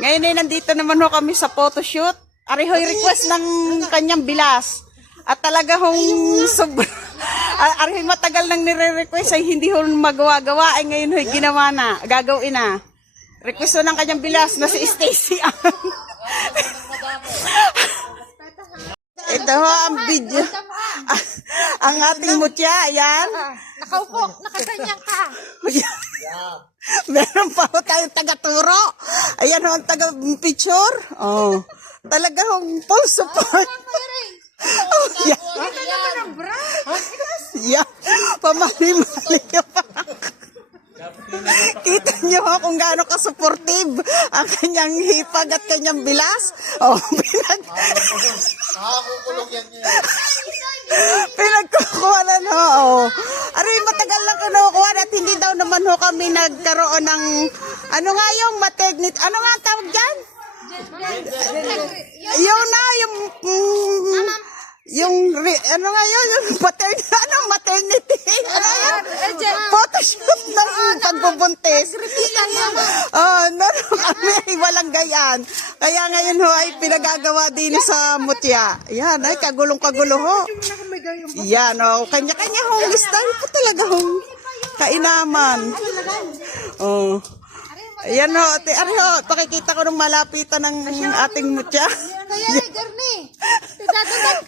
Ngayon ay nandito naman ho kami sa photoshoot. Arihoy request ng kanyang bilas. At talaga hong arihoy matagal nang nire-request ay hindi ho magawa-gawa. Ay ngayon ho'y ginawa na. Gagawin na. Request ho ng kanyang bilas na si Stacy. Ito ho ang video. Ang ating mutya, ayan. Nakaupo, nakaganyang ka. Meron pa ho tayong taga-turo. Ayan ho ang taga-picture. Oh. Talaga hong full support. Oh, yeah. Ito naman ang bra. Yeah. Pamali-mali pa. Kita niyo ho kung gaano ka-supportive ang kanyang hipag at kanyang bilas. Oh, pinagkukuhanan ho. Oh. Aray, matagal lang kinukuha at hindi daw naman ho kami nagkaroon ng ano nga yung maternity. Ano nga ang tawag dyan? Yung na, ano nga yun, yung maternity, ano yan? Photoshoot ng pagbubuntis. Naroon kami, walang gayan. Kaya ngayon ho ay pinagagawa din sa mutya. Yan, ay kagulong-kagulo ho. Yan, kanya-kanya hong style po talaga hong kainaman. Oh. Ayan ho, pakikita ko ng malapitan ng ating mutya. Kaya ay garni.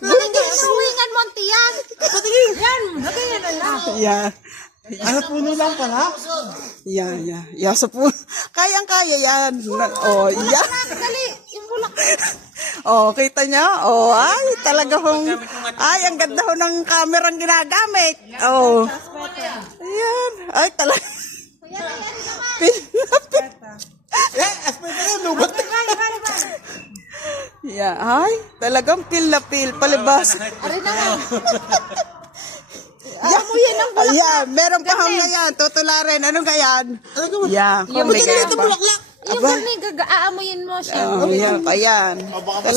Patingin sa huwingan mo ang tiyan. Patingin. Yan, nagayan na lang. Yeah. Ano puno lang pala? Yeah, sa puno. Kayang-kaya yan. Oh, yeah. Dali, yung bulak. Oh, kita niyo? Oh, ay, talaga hong, ay, ang ganda ho ng kamerang ginagamit. Oh. Ayan. Ay, talaga. Yeah, ay, talagang pil na pil, palibas. Aray na nga. Ayan, meron pa hang ngayon, tutularin. Anong gayan? Yeah, Yung may gayan pa. Yung garni, aamuyin mo siya. Oh, yeah, ayan. Baka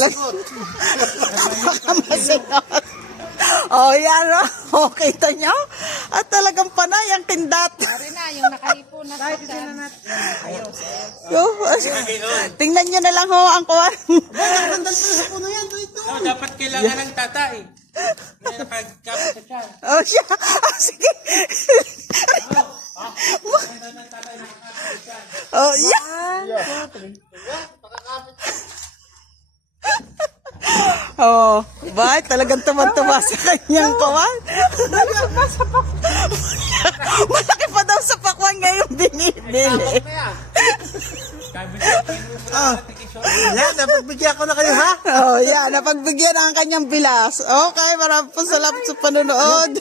masingot. Oh, yan, oh, kita nyo? At talagang panay ang kindat. Aray na, yung nakahipo na sa Tingnan nyo na lang ho ang kuwan. Dapat kailangan ng tatay. May nakagkapit sa tiyan. Oh, siya. Sige. Oh, yeah. Oh, ba? Talagang tuman-tuma sa kanyang kawan. Malaki pa daw sa pakwan ngayong binibili. Yan, napagbigyan ko na kayo ha? Oh, yeah, napagbigyan ang kanyang bilas. Okay, maraming salamat sa panonood.